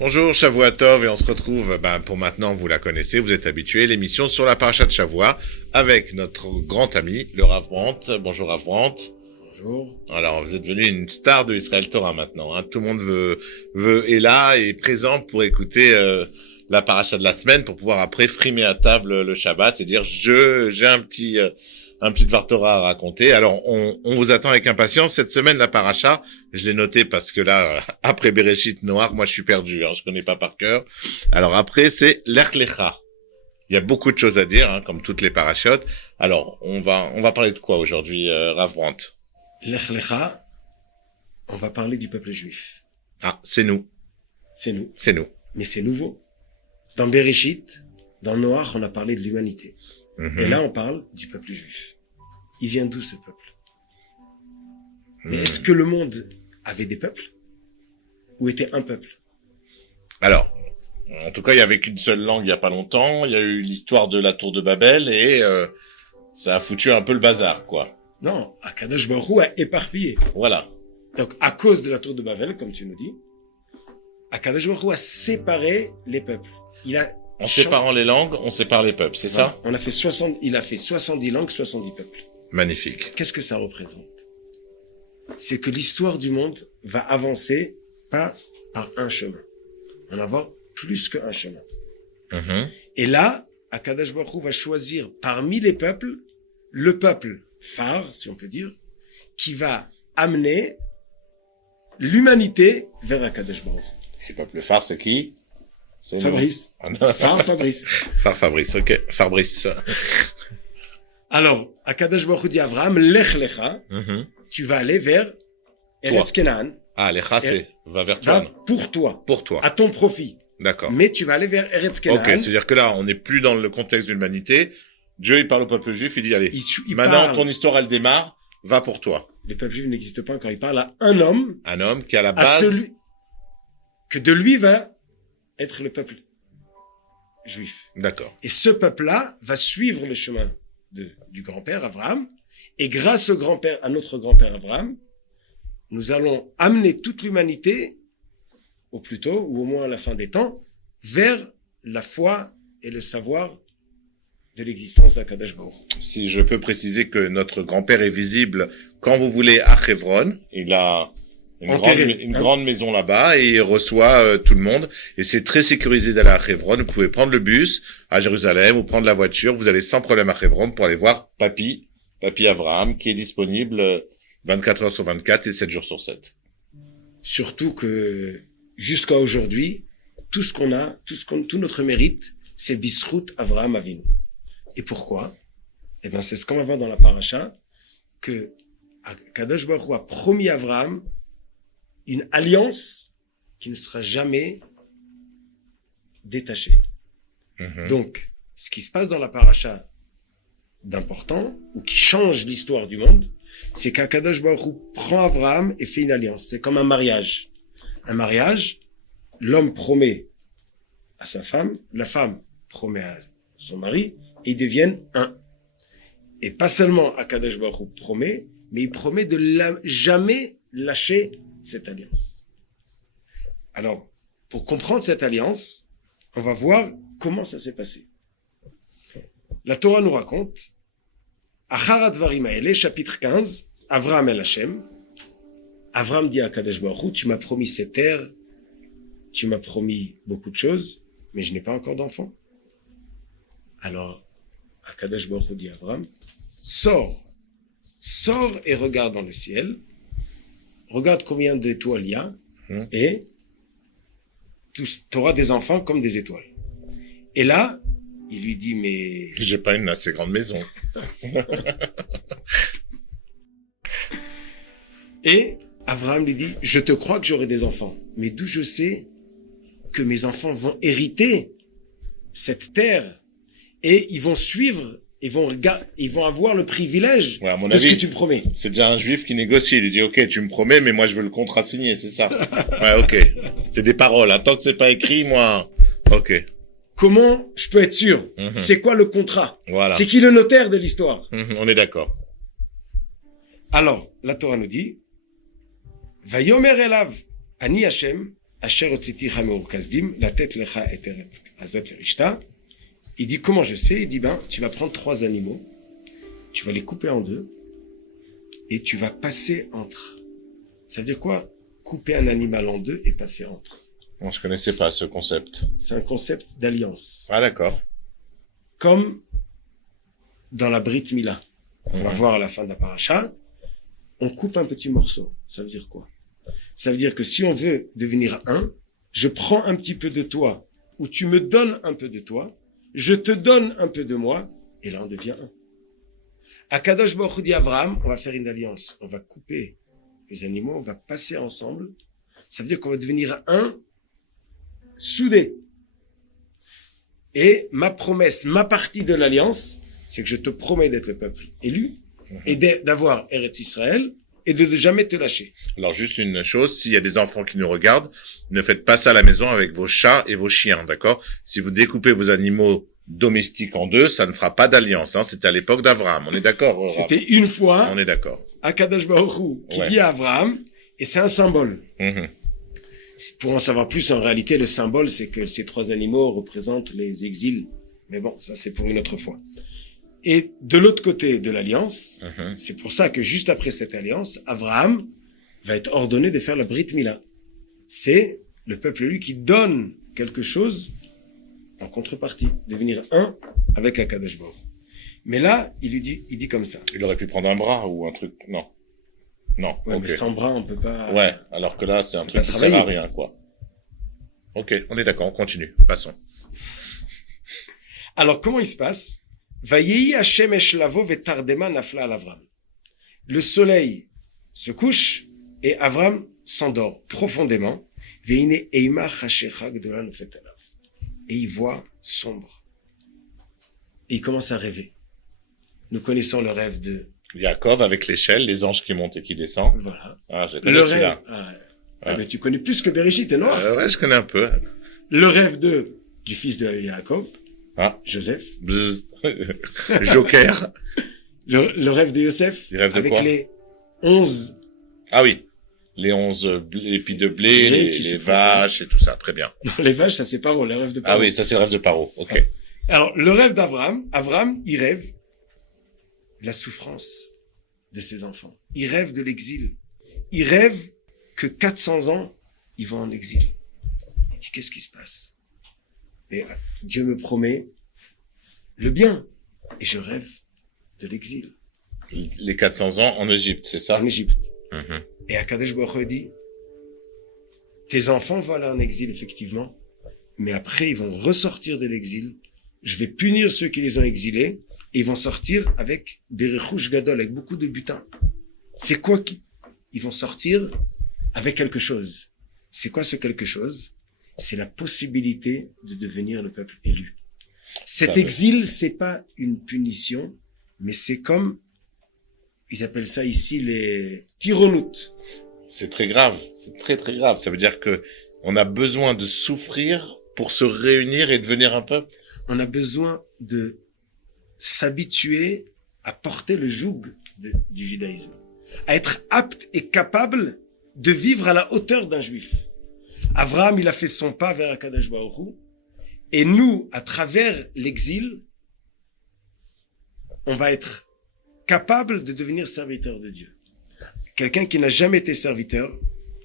Bonjour, Shavua Tov, et on se retrouve, pour maintenant, vous la connaissez, vous êtes habitués, l'émission sur la paracha de Shavua, avec notre grand ami, le Rav Brandt. Bonjour Rav Brandt. Bonjour. Alors, vous êtes devenu une star de Israël Torah maintenant, hein. Tout le monde est là et présent pour écouter la paracha de la semaine, pour pouvoir après frimer à table le Shabbat et dire j'ai un petit Dvar Torah à raconter. Alors, on vous attend avec impatience. Cette semaine, la paracha, je l'ai noté parce que là, après Bereshit Noach, moi je suis perdu, hein, je connais pas par cœur. Alors après, c'est Lech Lecha. Il y a beaucoup de choses à dire, hein, comme toutes les parachutes. Alors, on va parler de quoi aujourd'hui, Rav Brandt? Lech Lecha, on va parler du peuple juif. Ah, c'est nous. C'est nous. C'est nous. Mais c'est nouveau. Dans Bereshit, dans Noach, on a parlé de l'humanité. Et là, on parle du peuple juif. Il vient d'où ce peuple? Mais est-ce que le monde avait des peuples? Ou était un peuple? Alors, en tout cas, il y avait qu'une seule langue il y a pas longtemps. Il y a eu l'histoire de la tour de Babel et ça a foutu un peu le bazar, quoi. Non, Akadosh Baruch Hu a éparpillé. Voilà. Donc, à cause de la tour de Babel, comme tu nous dis, Akadosh Baruch Hu a séparé les peuples. En séparant les langues, on sépare les peuples, c'est ça? Il a fait 70 langues, 70 peuples. Magnifique. Qu'est-ce que ça représente? C'est que l'histoire du monde va avancer pas par un chemin. On va avoir plus qu'un chemin. Et là, Akadosh Baruch Hu va choisir parmi les peuples, le peuple phare, si on peut dire, qui va amener l'humanité vers Akadosh Baruch Hu. Et le peuple phare, c'est qui? C'est Fabrice. Phare Fabrice. Phare Fabrice, ok. Fabrice. Alors, Akadosh Baruch Hu dit à Abraham, Lech Lecha, tu vas aller vers Eretz Kenan. Ah, Lecha, c'est va vers toi. Pour toi. Pour toi. À ton profit. D'accord. Mais tu vas aller vers Eretz Kenan. Ok, c'est-à-dire que là, on n'est plus dans le contexte de l'humanité. Dieu, il parle au peuple juif, il dit, allez, maintenant, ton histoire, elle démarre, va pour toi. Le peuple juif n'existe pas encore. Il parle à un homme. Un homme qui, à la base, que de lui va être le peuple juif. D'accord. Et ce peuple-là va suivre le chemin du grand-père Abraham. Et grâce au grand-père, à notre grand-père Abraham, nous allons amener toute l'humanité, au plus tôt, ou au moins à la fin des temps, vers la foi et le savoir de l'existence d'Akadosh Baruch Hu. Si je peux préciser que notre grand-père est visible quand vous voulez à Hebron. Il a une grande maison là-bas et il reçoit tout le monde. Et c'est très sécurisé d'aller à Hebron. Vous pouvez prendre le bus à Jérusalem ou prendre la voiture. Vous allez sans problème à Hebron pour aller voir Papy Abraham, qui est disponible 24 heures sur 24 et 7 jours sur 7. Surtout que jusqu'à aujourd'hui, tout ce qu'on a, tout notre mérite, c'est Bisrout Avraham Avinu. Et pourquoi? Eh bien, c'est ce qu'on va voir dans la paracha, que Kadosh Baruch Hu a promis à Avraham une alliance qui ne sera jamais détachée. Donc, ce qui se passe dans la paracha d'important, ou qui change l'histoire du monde, c'est qu'Akadosh Baruch Hu prend Avraham et fait une alliance. C'est comme un mariage. Un mariage, l'homme promet à sa femme, la femme promet à son mari, et ils deviennent un. Et pas seulement Akadosh Baruch Hu promet, mais il promet de jamais lâcher cette alliance. Alors, pour comprendre cette alliance, on va voir comment ça s'est passé. La Torah nous raconte, Acharat Dvarim Haele, chapitre 15, Avraham el Hashem. Avraham dit à Akadosh Baruch Hu, tu m'as promis cette terre, tu m'as promis beaucoup de choses, mais je n'ai pas encore d'enfant. Alors, Akadosh Baruch Hu dit à Avraham, sors et regarde dans le ciel, regarde combien d'étoiles il y a, et tu auras des enfants comme des étoiles. Et là, il lui dit, mais... J'ai pas une assez grande maison. Et Avraham lui dit, je te crois que j'aurai des enfants, mais d'où je sais que mes enfants vont hériter cette terre et ils vont suivre, ils vont avoir le privilège de ce que tu me promets. C'est déjà un juif qui négocie. Il lui dit, ok, tu me promets, mais moi je veux le contrat signé, c'est ça? Ouais, ok. C'est des paroles. Tant que c'est pas écrit, moi, ok. Comment je peux être sûr? C'est quoi le contrat? Voilà. C'est qui le notaire de l'histoire? On est d'accord. Alors, la Torah nous dit, Vayomer elav, ani Hashem, Asher otziticha meur kasdim, la tête lecha et eretz azot erishta. Il dit, comment je sais? Il dit, tu vas prendre 3 animaux, tu vas les couper en 2, et tu vas passer entre. Ça veut dire quoi? Couper un animal en 2 et passer entre. Bon, je connaissais pas ce concept. C'est un concept d'alliance. Ah, d'accord. Comme dans la Brit Mila. On va voir à la fin de la paracha, on coupe un petit morceau. Ça veut dire quoi? Ça veut dire que si on veut devenir un, je prends un petit peu de toi, ou tu me donnes un peu de toi, je te donne un peu de moi, et là on devient un. À Kadosh Baruch Hu dit Abraham, on va faire une alliance. On va couper les animaux, on va passer ensemble. Ça veut dire qu'on va devenir un, soudé. Et ma promesse, ma partie de l'alliance, c'est que je te promets d'être le peuple élu et d'avoir Eretz Israël et de ne jamais te lâcher. Alors, juste une chose, s'il y a des enfants qui nous regardent, ne faites pas ça à la maison avec vos chats et vos chiens, d'accord? Si vous découpez vos animaux domestiques en 2, ça ne fera pas d'alliance, hein. C'était à l'époque d'Abraham. On est d'accord? C'était une fois. On est d'accord. Akadosh Baruch Hu qui dit à Abraham, et c'est un symbole. Pour en savoir plus, en réalité, le symbole, c'est que ces 3 animaux représentent les exils. Mais bon, ça c'est pour une autre fois. Et de l'autre côté de l'alliance, c'est pour ça que juste après cette alliance, Abraham va être ordonné de faire la Brit Mila. C'est le peuple lui qui donne quelque chose en contrepartie, devenir un avec Akadosh Baruch Hu. Mais là, il dit comme ça. Il aurait pu prendre un bras ou un truc, non. Non, ouais, okay. Mais sans bras, on peut pas... Ouais, alors que là, c'est un truc qui sert à rien, quoi. Ok, on est d'accord, on continue. Passons. Alors, comment il se passe? Vayehi Hashem eshlavo vetardema nafla al Avram. Le soleil se couche et Avram s'endort profondément. Veine eima chashecha gdola nofet alav. Et il voit sombre. Et il commence à rêver. Nous connaissons le rêve de Yaakov avec l'échelle, les anges qui montent et qui descendent. Voilà. Ah, j'ai connu celui-là. Mais tu connais plus que Bereshit, non? Ouais, je connais un peu. Le rêve du fils de Yaakov, Joseph. Joker. Le rêve de Yosef. Le rêve de avec quoi? les 11. Ah oui. Les 11 épis de blé, les vaches et tout ça. Très bien. Les vaches, ça c'est Paro, le rêve de Paro. Ah oui, ça c'est le rêve de Paro. Ok. Alors, le rêve d'Abraham, il rêve de la souffrance de ses enfants. Il rêve de l'exil. Il rêve que 400 ans, ils vont en exil. Il dit, qu'est-ce qui se passe? Et Dieu me promet le bien. Et je rêve de l'exil. Les 400 ans en Égypte, c'est ça? En Égypte. Et Akadosh Baruch Hu dit, tes enfants vont aller en exil, effectivement, mais après, ils vont ressortir de l'exil. Je vais punir ceux qui les ont exilés, et ils vont sortir avec Berechouch Gadol, avec beaucoup de butin. C'est quoi ils vont sortir avec quelque chose. C'est quoi ce quelque chose? C'est la possibilité de devenir le peuple élu. Cet exil, c'est pas une punition, mais c'est comme, ils appellent ça ici les tyronoutes. C'est très grave. C'est très très grave. Ça veut dire que on a besoin de souffrir pour se réunir et devenir un peuple. On a besoin de s'habituer à porter le joug du judaïsme, à être apte et capable de vivre à la hauteur d'un juif. Abraham, il a fait son pas vers Akadosh Baruch Hu, et nous, à travers l'exil, on va être capable de devenir serviteur de Dieu. Quelqu'un qui n'a jamais été serviteur,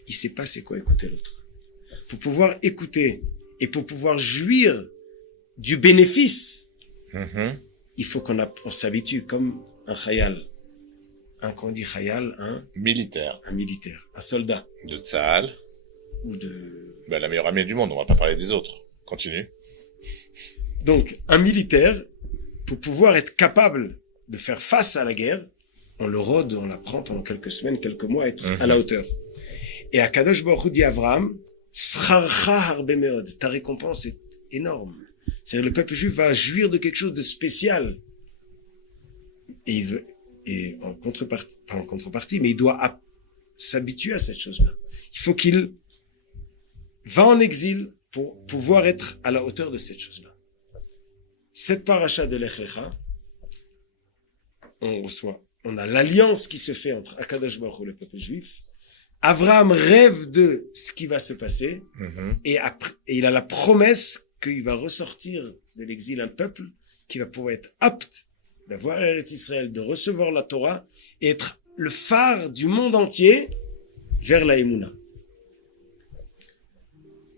il sait pas c'est quoi écouter l'autre. Pour pouvoir écouter et pour pouvoir jouir du bénéfice, il faut qu'on s'habitue comme un khayal. Quand on dit khayal, militaire. Un militaire, un soldat. De Tzahal. Ou de... la meilleure armée du monde, on va pas parler des autres. Continue. Donc, un militaire, pour pouvoir être capable de faire face à la guerre, on le rôde, on l'apprend pendant quelques semaines, quelques mois, être à la hauteur. Et à Kadosh Baruch Hu dit à Abraham, S'charcha harbe meod, ta récompense est énorme. C'est-à-dire le peuple juif va jouir de quelque chose de spécial. Et en contrepartie, pas en contrepartie, mais il doit s'habituer à cette chose-là. Il faut qu'il va en exil pour pouvoir être à la hauteur de cette chose-là. Cette paracha de Lech Lecha, on a l'alliance qui se fait entre Akadosh Baruch Hu et le peuple juif, Abraham rêve de ce qui va se passer et il a la promesse qu'il va ressortir de l'exil un peuple qui va pouvoir être apte d'avoir Eretz Israël, de recevoir la Torah et être le phare du monde entier vers la Emouna.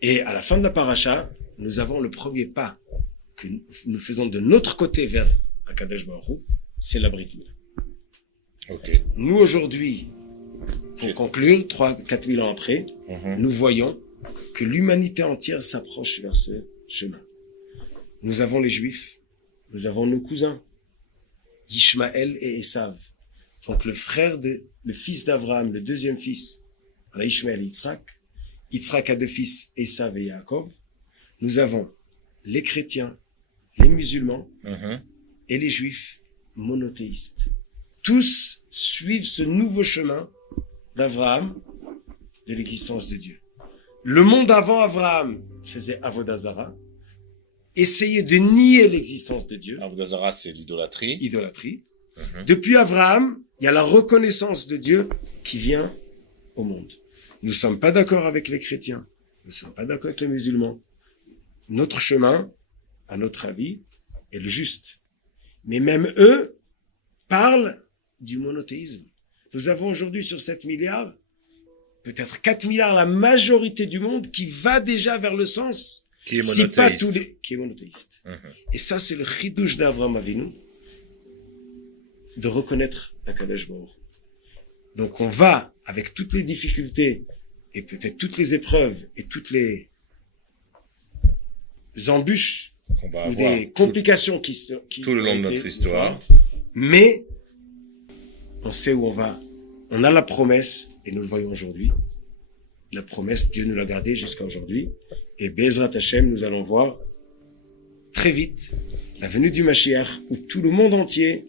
Et à la fin de la paracha, nous avons le premier pas que nous faisons de notre côté vers Akadosh Baruch Hu, c'est la Brit Mila. Okay. Nous aujourd'hui, pour conclure, 3-4 000 ans après, nous voyons que l'humanité entière s'approche vers ce chemin. Nous avons les Juifs, nous avons nos cousins, Ishmaël et Esav. Donc le fils d'Abraham, le deuxième fils, Ishmaël et Yitzhak. Yitzhak a 2 fils, Esav et Yaakov. Nous avons les chrétiens, les musulmans et les juifs monothéistes. Tous suivent ce nouveau chemin d'Abraham, de l'existence de Dieu. Le monde avant Abraham faisait Avodah Zara, essayait de nier l'existence de Dieu. Avodah Zara, c'est l'idolâtrie. Idolâtrie. Depuis Abraham, il y a la reconnaissance de Dieu qui vient au monde. Nous ne sommes pas d'accord avec les chrétiens, nous ne sommes pas d'accord avec les musulmans. Notre chemin, à notre avis, est le juste. Mais même eux parlent du monothéisme. Nous avons aujourd'hui sur 7 milliards, peut-être 4 milliards, la majorité du monde qui va déjà vers le sens. Qui est monothéiste. Pas tous les... Qui est monothéiste. Et ça, c'est le chidouche d'Avraham Avinu, de reconnaître Akadosh Baruch Hu. Donc on va, avec toutes les difficultés, et peut-être toutes les épreuves, et toutes les embûches, ou des complications qui tout le long de notre histoire. Mais on sait où on va. On a la promesse, et nous le voyons aujourd'hui. La promesse, Dieu nous l'a gardée jusqu'à aujourd'hui. Et Bezrat Hashem, nous allons voir très vite la venue du Mashiach, où tout le monde entier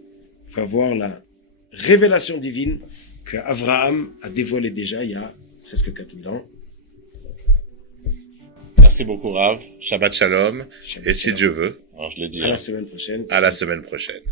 va voir la révélation divine que Abraham a dévoilée déjà il y a presque 4000 ans. Merci beaucoup, Rav. Shabbat Shalom. Shabbat et si shalom. Dieu veut, alors je l'ai dit. À la semaine prochaine. À la semaine prochaine.